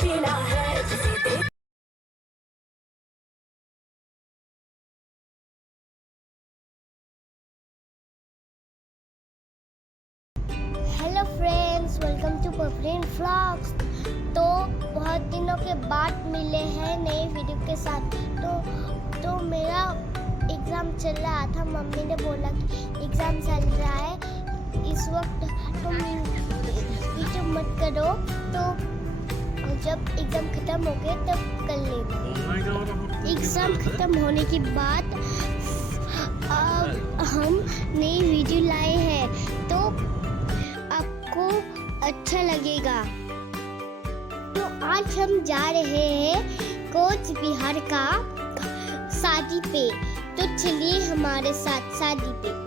नशीला है जिसे देख। हेलो फ्रेंड्स, वेलकम टू पफरीन व्लॉग्स। तो बहुत दिनों के बाद मिले हैं नए वीडियो के साथ। तो मेरा एग्ज़ाम चल रहा था। मम्मी ने बोला कि एग्ज़ाम चल रहा है इस वक्त, तुम वीडियो मत करो, तो जब एग्ज़ाम ख़त्म हो गए तब कर लेना। एग्ज़ाम ख़त्म होने के बाद अब हम नई वीडियो लाए हैं, तो आपको अच्छा लगेगा। तो आज हम जा रहे हैं कोच बिहार का शादी पे, तो चलिए हमारे साथ शादी पे।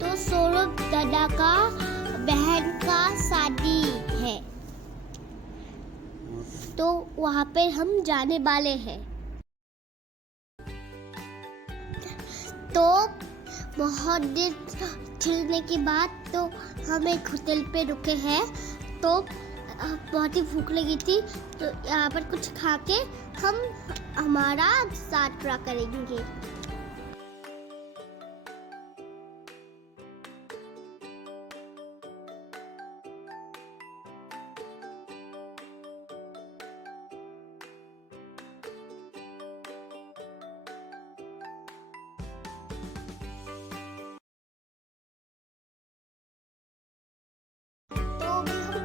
तो सौरभ दादा का बहन का शादी है, तो वहाँ पे हम जाने वाले हैं। तो बहुत देर चलने के बाद तो हम एक होटल पे रुके हैं। तो बहुत ही भूख लगी थी, तो यहाँ पर कुछ खा के हम हमारा यात्रा करेंगे।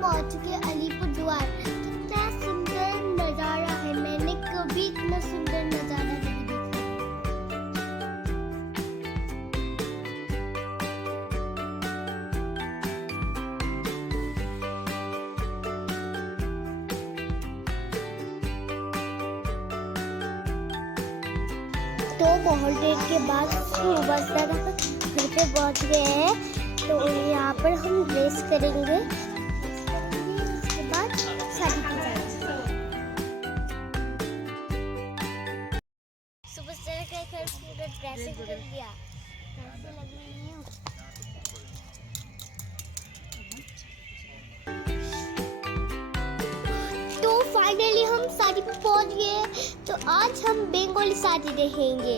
पहुंच गए अलीपुर द्वार। कितना सुंदर नजारा है, मैंने कभी इतना सुंदर नजारा नहीं देखा। तो बहुत देर के बाद बस घर पे पहुंच गए हैं। तो यहाँ पर हम रेस करेंगे, ड्रेसिंग कर लिया। कैसे लग रही हूँ? तो फाइनली हम शादी पे पहुंच गए। तो आज हम बंगाली शादी देखेंगे।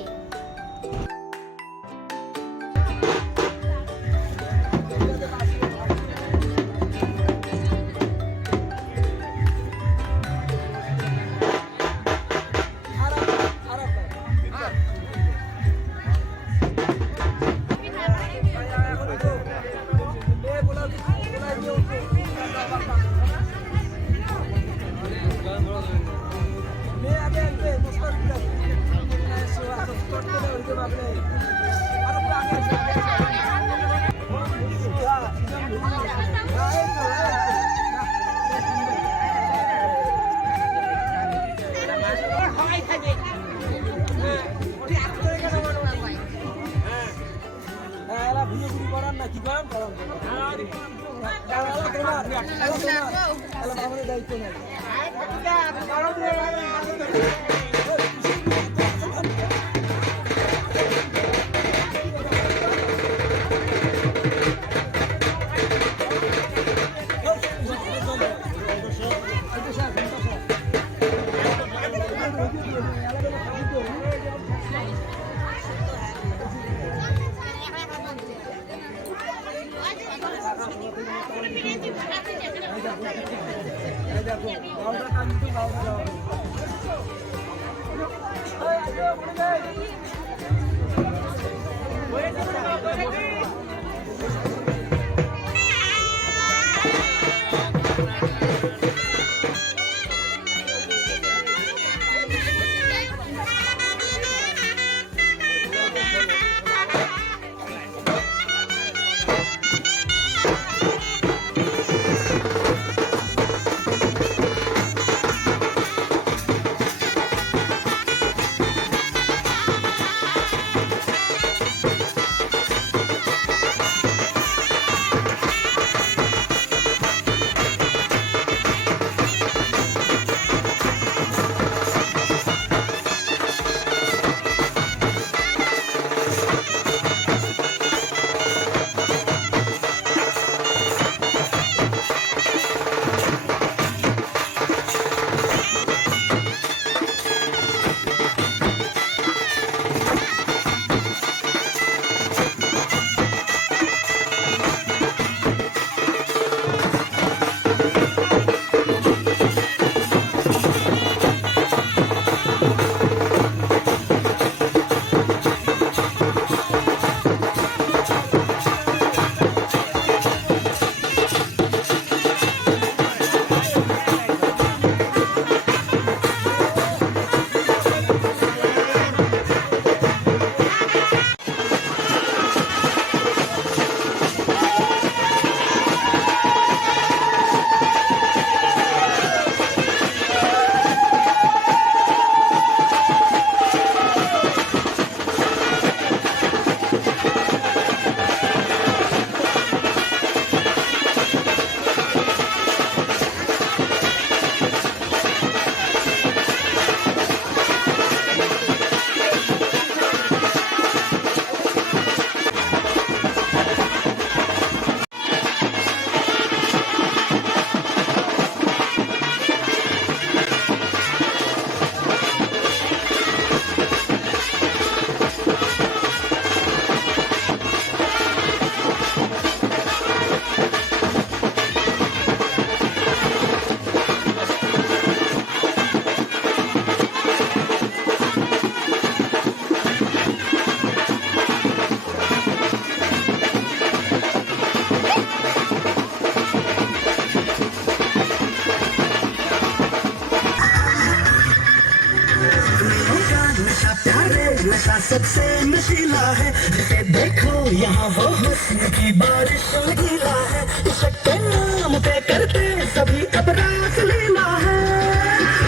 नशा सबसे नशीला है, जिसे देखो यहाँ वो हुस्न की बारिश गीला है, इश्क के नाम पे करते सभी अब रास लीला है,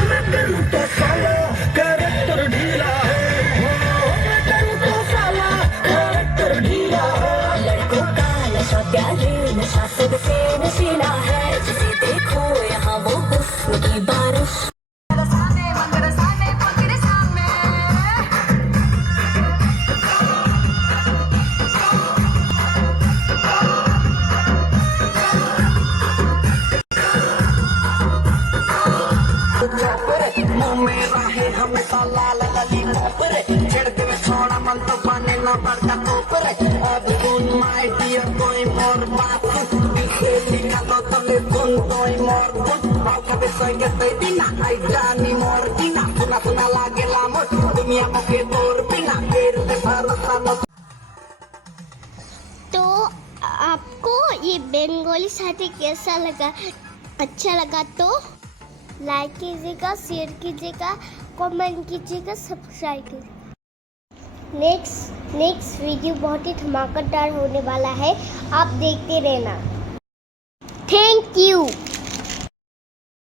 मैं करूँ तो साला कैरेक्टर ढीला है, मैं करूँ तो साला कैरेक्टर ढीला है। लड़कों का नशा प्यारे नशा सबसे नशीला है, जिसे देखो यहाँ वो हुस्न की बारिश। मुंह में रहे हमेशा लाल लली मोपर, छिड़के में छोड़ा मन तो बने ना बड़का तोपर, अब सुन माय डियर कोई मोर बात, पीछे लिखा तो तले सुन कोई मोर गुट, भाव कभी सोएंगे तो बिना आई जानी मोर बिना, सुना सुना लागे लामोर दुनिया मुके तोर बिना, केर से भरोसा न। तो आपको ये बंगाली साथी कैसा लगा? अच्छा लगा तो लाइक कीजिएगा, शेयर कीजिएगा, कमेंट कीजिएगा, सब्सक्राइब कीजिएगा। नेक्स्ट वीडियो बहुत ही धमाकेदार होने वाला है, आप देखते रहना। Thank you.